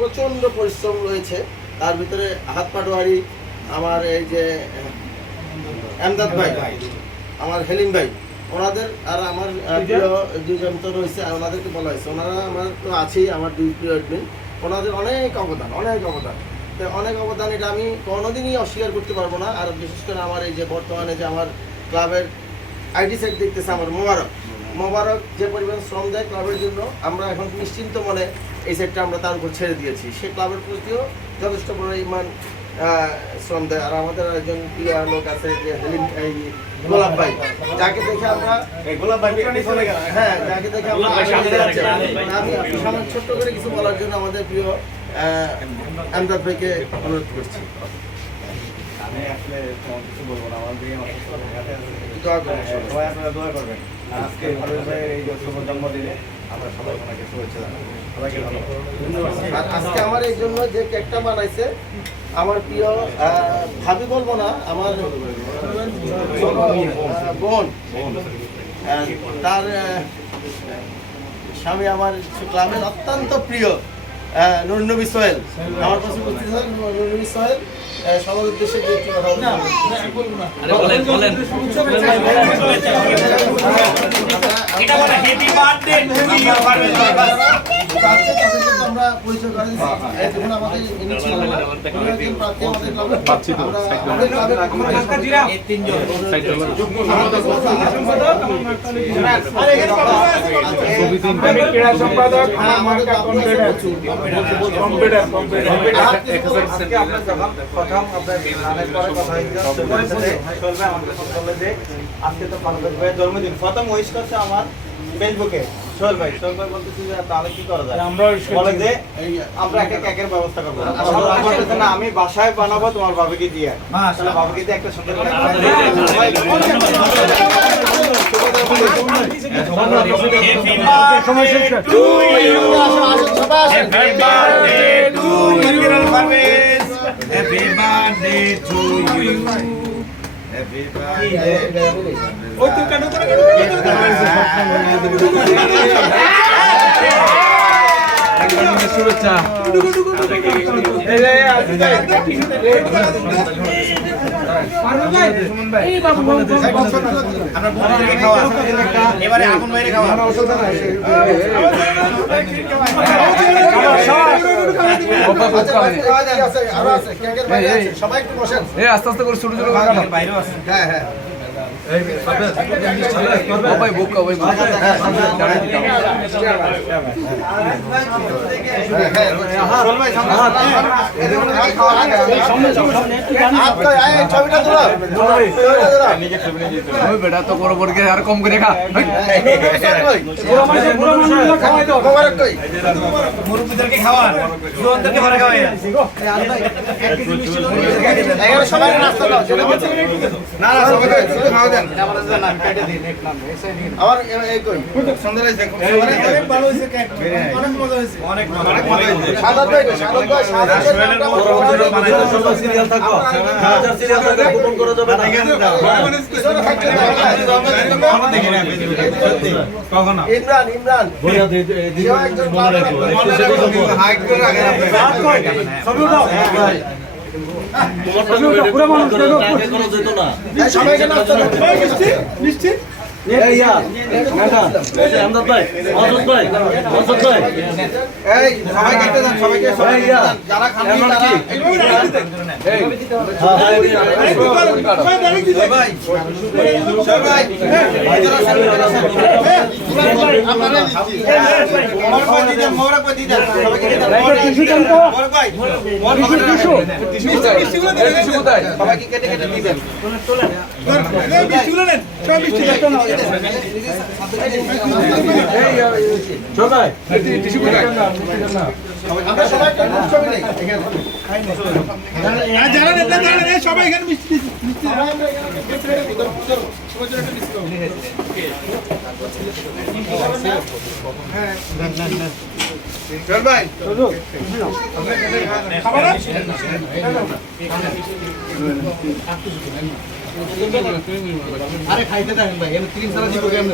প্রচণ্ড পরিশ্রম রয়েছে। তার ভিতরে হাত পাটোয়ারি আমার এই যে এমদাদ ভাই, আমার হেলিম ভাই, ওনাদের আর আমার প্রিয় দুজন তো রয়েছে, ওনাদেরকে বলা হয়েছে, ওনারা আমার তো আছেই, আমার দুই প্রিয় অ্যাডমিন, ওনাদের অনেক অবদান তো অনেক অবদান, এটা আমি কোনোদিনই অস্বীকার করতে পারবো না। আর বিশেষ করে আমার এই যে বর্তমানে যে আমার ক্লাবের আইডি সাইট দেখতেছে আমার মোবারক যে পরিমাণ শ্রম দেয় ক্লাবের জন্য, আমরা এখন নিশ্চিন্ত মনে এই সাইটটা আমরা তার উপর ছেড়ে দিয়েছি। সে ক্লাবের প্রতিও যথেষ্ট পরিমাণ শ্রম দেয়। আর আমাদের একজন প্রিয় লোক আছে যে হেলিম, এই গোলাপ ভাই, যাকে দেখে আমরা যাকে দেখে আমরা আমি সামনে ছোট্ট করে কিছু বলার জন্য আমাদের প্রিয় এমদাদ ভাইকে অনুরোধ করছি। আমি আসলে কিছু বলবো না, আমার বিয়ে সবাই আপনারা দোয়া করবেন। আজকে এই শুভ জন্মদিনে আমরা সবাই ওনাকে শুভেচ্ছা জানাই, সবাইকে ধন্যবাদ। আর আজকে আমার এই জন্য যে কেকটা বানাইছে আমার প্রিয় ভাবি বলবো না, আমার বোন, তার স্বামী আমার ক্লাবের অত্যন্ত প্রিয় নুর নবী সোহেল, আমার কাছে উপস্থিত হন নুর নবী সোহেল, সবার উদ্দেশ্যে যে একটু কথা আমরা পরিচয় করে দিচ্ছি। এখন আমাদের আজকে তো জন্মদিন, প্রথম উইশ করছে আমার ফেসবুকে সোহেল ভাই বলতেছি যে তাহলে কি করা যায়, বলে যে আমরা একটা কেকের ব্যবস্থা করবো। না আমি বাসায় বানাবো তোমার ভাবিকে দিয়ে, তাহলে ভাবিকে দিয়ে একটা সুন্দর শুভেচ্ছা। এবারে আপন বাইরে খাওয়া সবাই একটু বসেন, আস্তে আস্তে করে ছোট ছোট বাইরেও আছে। হ্যাঁ হ্যাঁ বেটা তো বড় বড় আর কম করে খা মুরব্বীদেরকে খাওয়ান, জোয়ানদেরকে ঘরে খাওয়াই সবাই নাস্তা দাও, না না সবাই খাওয়া দেন। আমার এই কই সুন্দর হয়েছে, খুব সুন্দর হয়েছে, অনেক ভালো হয়েছে কেক, অনেক মজা হয়েছে, অনেক মজা হয়েছে। সাদত ভাই বানাইতে সব সিরিয়াল থাকো, হাজার সিরিয়াল থাকো, কুপন করে যাবে না, কখনো ইমরান বইয়া দে দিও একজন হাইট করে রাখেন আপনি, সবই উঠাও ভাই, পুরো মানুষ করা যেত না, সবাইকে নাস্তা দাও, মিষ্টি এই ইয়া কাকা আমদাদ ভাই, অজত ভাই, এই সবাইকে একটা দেন, সবাইকে যারা খান তারা এই ভাই সবাই আপনারা মোবারক ভাই দিবেন, সবাইকে দিবেন, মোবারক ভাই সবাইকে কেটে কেটে দিবেন, মিষ্টিগুলো নেন, সব মিষ্টি দেখতে না আমরা সবাই ছবি নেই যারা নেতা যারা সবাই এখানে মিষ্টি চল ভাই আরে খাইতে থাকেন ভাই, ক্রিম সারা দিব কেমন